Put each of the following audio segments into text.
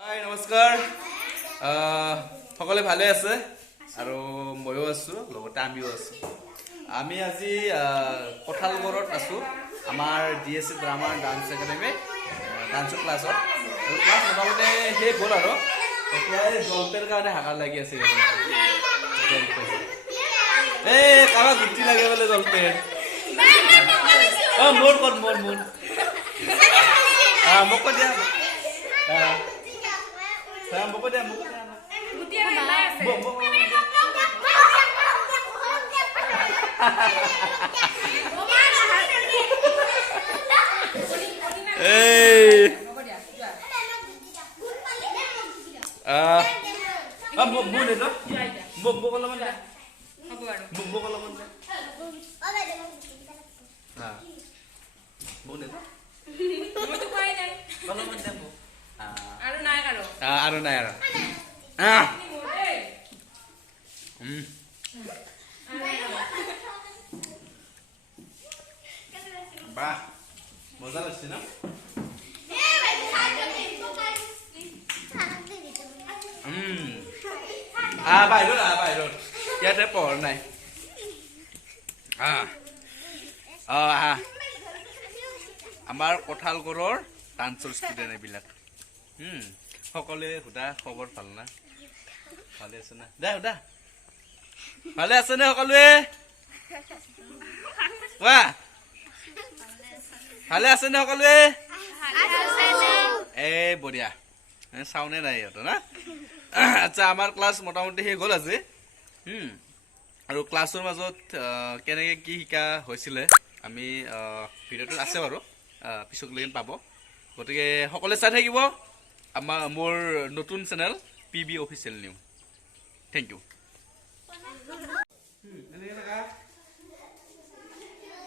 হাই নমস্কাৰ সকলে ভালে আছে আৰু ময়ো আছো লগতে আমিও আছো আমি আজি কঠালগড়ত আছো আমাৰ ডিএসসি ড্ৰামা ডান্স একাডেমি ডান্সৰ ক্লাছত ক্লাছ মোটামুটি শেষ হ'ল আৰু এতিয়া জলপেৰ কাৰণে হাকাৰ লাগি আছে এই কাৰোবাক গুটি লাগে বোলে জলপেৰ মোৰ ক'ত মোৰ মোক কৈ দিয়া মোক কৈ দিয়া আৰু নাই আৰু বাহ মজা লাগছে না বাহিৰত ইয়াতে পঢ়ৰ নাই আমাৰ কঠালগড়ৰ ডান্সৰ ষ্টুডেণ্ট এইবিলাক সকলোৱে সুধা খবৰ ভাল না ভালে আছে না দে সুধা ভালে আছে নে সকলোৱে কোৱা ভালে আছে নে সকলোৱে এই বঢ়িয়া চাউনে নাই ইহঁতৰ না আচ্ছা আমাৰ ক্লাছ মোটামুটি শেষ হ'ল আজি আৰু ক্লাছৰ মাজত কেনেকৈ কি শিকা হৈছিলে আমি ভিডিঅ'টোত আছে বাৰু পিছলৈকে পাব গতিকে সকলোৱে চাই থাকিব মোৰ নতুন channel PB official new thank you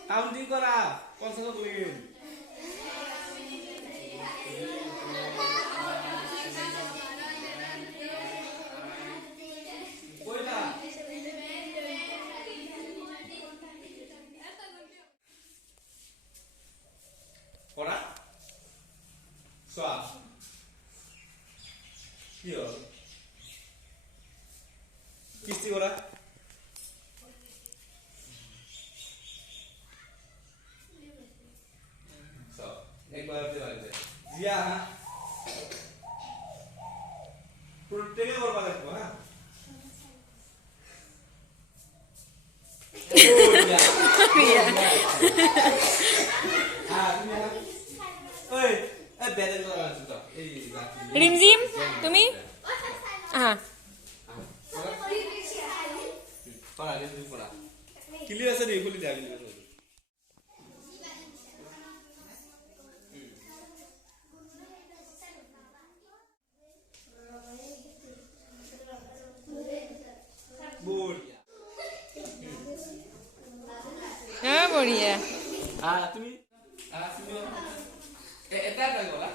counting কৰা 50 কৰিম কৰা চোৱা কি হ'ল কিস্তি কৰা একবার জিয়া প্রত্যেকে করবা লাগবো হ্যাঁ রিমঝিম তুমি কিলি আছে নি খুলি দিয়া বঢ়িয়া তুমি এটা এটা গলা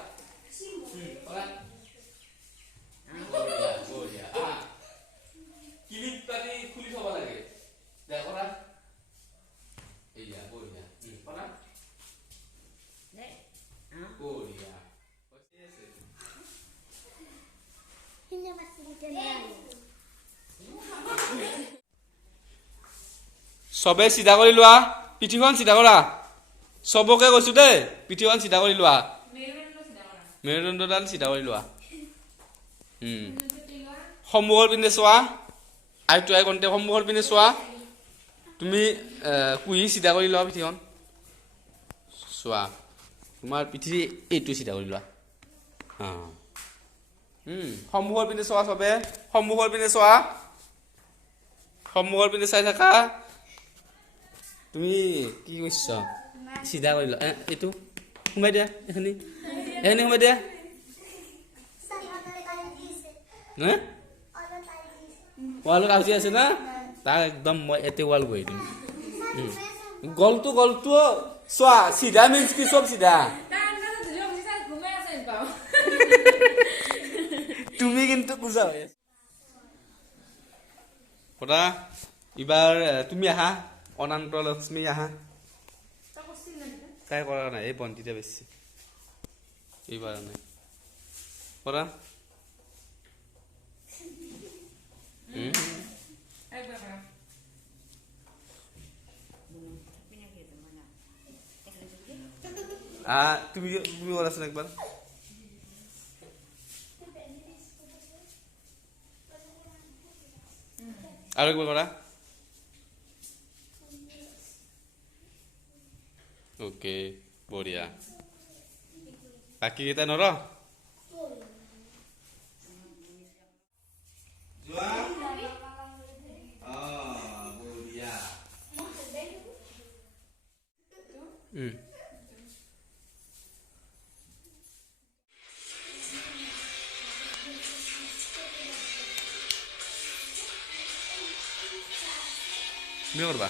কিলিপ পাতি খুলি থব লাগে দেখো না এইয়া বঢ়িয়া পড়া বঢ়িয়া সবে চিধা কৰি লোৱা পিঠিখন চিধা কৰা সবকে কৈছো দেই পিঠিখন চিধা কৰি লোৱা মেৰুদণ্ডডাল চিধা কৰি লোৱা সন্মুখৰ পিনে চোৱা আইটো আই কণ্টে সন্মুখৰ পিনে চোৱা তুমি কুহি চিধা কৰি লোৱা পিঠিখন চোৱা তোমাৰ পিঠি এইটো চিধা কৰি লোৱা সন্মুখৰ পিনে চোৱা সবে সন্মুখৰ পিনে চোৱা সন্মুখৰ পিনে চাই থাকা তুমি কি কৈছ চিধা কৰি লোৱা এইটো সোমাই দিয়া এইখিনি সোমাই দিয়া ৱালত আউজি আছে না তাক একদম মই এতে ৱাল বহি দিম গলটো চোৱা চিধা মিন্স কি চব চিধা তুমি কিন্তু বুজা হৈ আছা কথা এবাৰ তুমি আহা অনন্ত লক্ষ্মী আহা তাই কৰা নাই, এই বন্তিতে বেছি এইবাৰ নাই কৰা। তুমি তুমি কৰাচোন একবাৰ। আৰু একবাৰ কৰা। অ'কে বঢ়িয়া। বাকী কেইটা নৰ যোৱা। বঢ়িয়া। তুমি কৰবা।